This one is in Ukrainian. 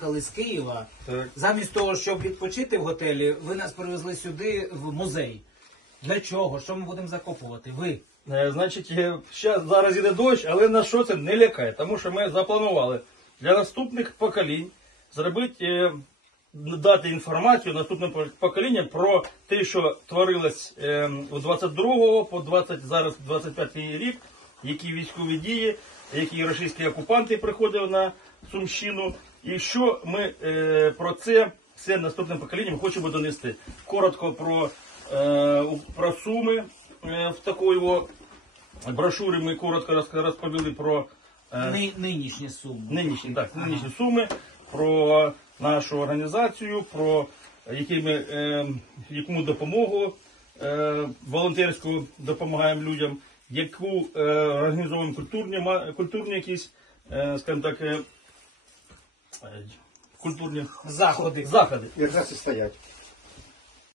Їхали з Києва. Так. Замість того, щоб відпочити в готелі, ви нас привезли сюди в музей. Для чого? Що ми будемо закопувати? Ви? Значить, зараз іде дощ, але нас що це не лякає, тому що ми запланували для наступних поколінь зробити, дати інформацію наступним поколінням про те, що творилось у 22-го по 25-й рік, які військові дії, які російські окупанти приходили на Сумщину, і що ми про це все наступним поколінням хочемо донести. Коротко про Суми, в такої брошурі ми коротко розповіли про Нинішні суми. Нинішні суми, про нашу організацію, про яку ми допомогу волонтерську допомагаємо людям, яку організовуємо культурні якісь, скажімо так, культурні Заходи. заходи. Якраз і стоять.